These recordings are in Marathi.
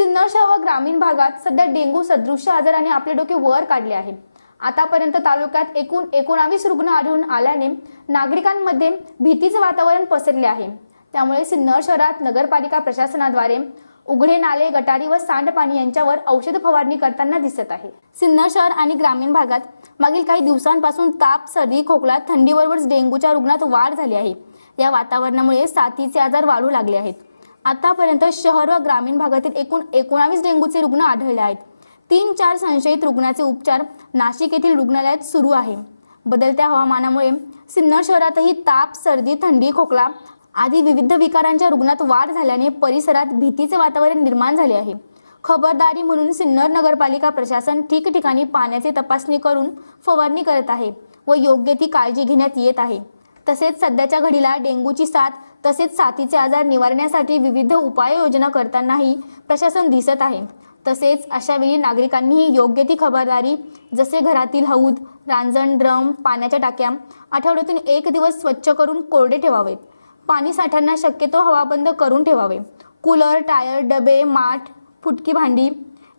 सिन्नरच्या व ग्रामीण भागात सध्या डेंग्यू सदृश्य आजाराने आपले डोके वर काढले आहे आतापर्यंत तालुक्यात एकूण एकोणावीस रुग्ण आढळून आल्याने नागरिकांमध्ये भीतीचे वातावरण पसरले आहे. त्यामुळे सिन्नर शहरात नगरपालिका प्रशासनाद्वारे उघडे नाले गटारी व सांडपाणी यांच्यावर औषध फवारणी करताना दिसत आहे. सिन्नर शहर आणि ग्रामीण भागात मागील काही दिवसांपासून ताप सर्दी खोकला थंडीबरोबरच डेंग्यूच्या रुग्णात वाढ झाली आहे. या वातावरणामुळे साथीचे आजार वाढू लागले आहेत. आतापर्यंत शहर व ग्रामीण भागातील एकूण एकोणावीस डेंग्यूचे रुग्ण आढळले आहेत. तीन चार संशयित रुग्णाचे उपचार नाशिक येथील रुग्णालयात सुरू आहे. बदलत्या हवामानामुळे सिन्नर शहरातही ताप सर्दी थंडी खोकला आदी विविध विकारांच्या रुग्णात वाढ झाल्याने परिसरात भीतीचे वातावरण निर्माण झाले आहे. खबरदारी म्हणून सिन्नर नगरपालिका प्रशासन ठिकठिकाणी पाण्याची तपासणी करून फवारणी करत आहे व योग्य ती काळजी घेण्यात येत आहे. तसेच सध्याच्या घडीला डेंग्यूची साथ तसेच साथीचे आजार निवारण्यासाठी विविध उपाययोजना करतानाही प्रशासन दिसत आहे. तसेच अशा वेळी नागरिकांनीही योग्य ती खबरदारी जसे घरातील हौद रांजण ड्रम पाण्याच्या टाक्या आठवड्यातून एक दिवस स्वच्छ करून कोरडे ठेवावेत. पाणी साठ्यांना शक्यतो हवाबंद करून ठेवावे. कूलर टायर डबे माठ फुटकी भांडी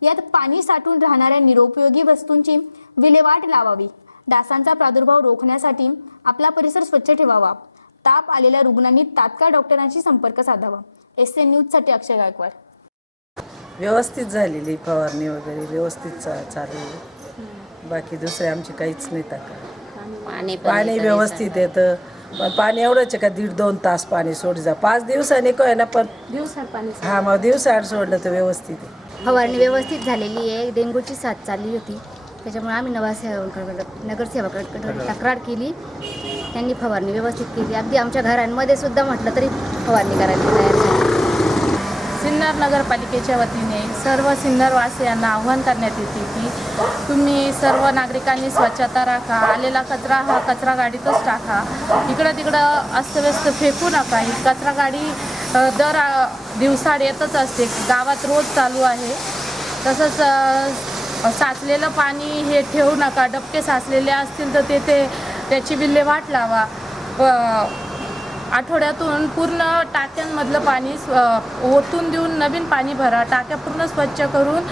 यात पाणी साठून राहणाऱ्या निरुपयोगी वस्तूंची विल्हेवाट लावावी. डासांचा प्रादुर्भाव रोखण्यासाठी आपला परिसर स्वच्छ ठेवावा. ताप आलेल्या रुग्णांनी तात्काळ डॉक्टरांशी संपर्क साधावा. एस एन न्यूजसाठी अक्षय गायकवाड. व्यवस्थित झालेली फवारणी वगैरे व्यवस्थित चा चालू आहे बाकी दुसरे आमची काहीच नाही तक्रार पाणी पण व्यवस्थित येतं. पण पाणी एवढंच आहे का दीड दोन तास पाणी सोड जा. पाच दिवसाने काय ना पण हा मग दिवसाआड सोडलं तर व्यवस्थित आहे. फवारणी व्यवस्थित झालेली आहे. डेंग्यूची साथ चालली होती. त्याच्यामुळे आम्ही नगरसेवकाकडे नगरसेवकाकडे तक्रार केली. त्यांनी फवारणी व्यवस्थित केली. अगदी आमच्या घरांमध्ये सुद्धा म्हटलं तरी फवारणी करायला तयार झाली. सिन्नर नगरपालिकेच्या वतीने सर्व सिन्नरवासियांना आव्हान करण्यात येते की तुम्ही सर्व नागरिकांनी स्वच्छता राखा आलेला कचरा हा कचरा गाडीतच टाका. इकडं तिकडं अस्तव्यस्त फेकू नका. ही कचरा गाडी दर दिवसाड येतच असते. गावात रोज चालू आहे. तसंच साचलेलं पाणी हे ठेवू नका. डबके साचलेले असतील तर ते ते त्याची विल्हेवाट लावा. व आठवड्यातून पूर्ण टाक्यांमधलं पाणी स्व ओतून देऊन नवीन पाणी भरा. टाक्या पूर्ण स्वच्छ करून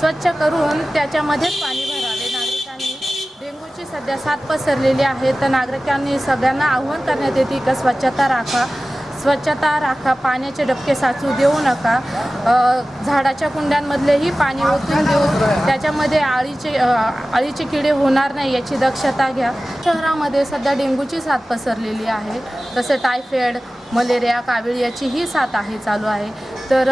स्वच्छ करून त्याच्यामध्येच पाणी भरावे. नागरिकांनी डेंग्यूची सध्या साथ पसरलेली आहे. तर नागरिकांनी सगळ्यांना आव्हान करण्यात येते का स्वच्छता राखा. स्वच्छता राखा पाण्याचे डबके साचू देऊ नका झाडाच्या कुंड्यांमधलेही पाणी ओतून देऊ. त्याच्यामध्ये आळीचे आळीचे किडे होणार नाही याची दक्षता घ्या. शहरामध्ये सध्या डेंग्यूची साथ पसरलेली आहे. तसे टायफॉइड मलेरिया कावीळ याची ही साथ आहे चालू आहे. तर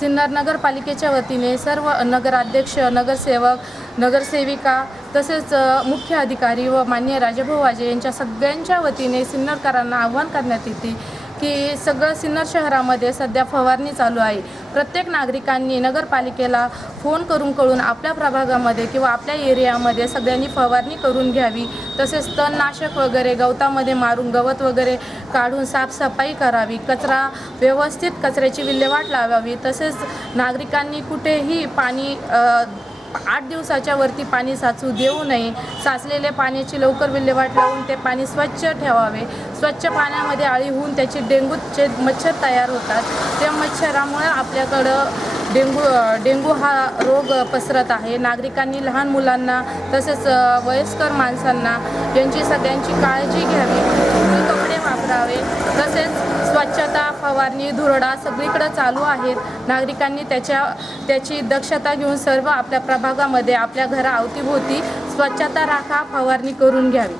सिन्नर नगरपालिकेच्या वतीने सर्व नगराध्यक्ष नगरसेवक नगरसेविका तसेच मुख्य अधिकारी व मान्य राजभाऊ वाजे यांच्या सगळ्यांच्या वतीने सिन्नरकरांना आव्हान करण्यात येते की सगळं सिन्नर शहरामध्ये सध्या फवारणी चालू आहे. प्रत्येक नागरिकांनी नगरपालिकेला फोन करून कळून आपल्या प्रभागामध्ये किंवा आपल्या एरियामध्ये सगळ्यांनी फवारणी करून घ्यावी. तसेच तणनाशक वगैरे गवतामध्ये मारून गवत वगैरे काढून साफसफाई करावी. कचरा व्यवस्थित कचऱ्याची विल्हेवाट लावावी. तसेच नागरिकांनी कुठेही पाणी आठ दिवसाच्या वरती पाणी साचू देऊ नये. साचलेले पाण्याची लवकर विल्हेवाट लावून ते पाणी स्वच्छ ठेवावे. स्वच्छ पाण्यामध्ये आळी होऊन त्याचे डेंगूचे मच्छर तयार होतात. त्या मच्छरामुळे आपल्याकडं डेंगू डेंगू हा रोग पसरत आहे. नागरिकांनी लहान मुलांना तसेच वयस्कर माणसांना यांची सगळ्यांची काळजी घ्यावी. कपडे वापरावे. तसेच स्वच्छता फवारणी धुरडा सगळीकडं चालू आहेत. नागरिकांनी त्याच्या त्याची दक्षता घेऊन सर्व आपल्या प्रभागामध्ये आपल्या घरा अवतीभोवती स्वच्छता राखा फवारणी करून घ्यावी.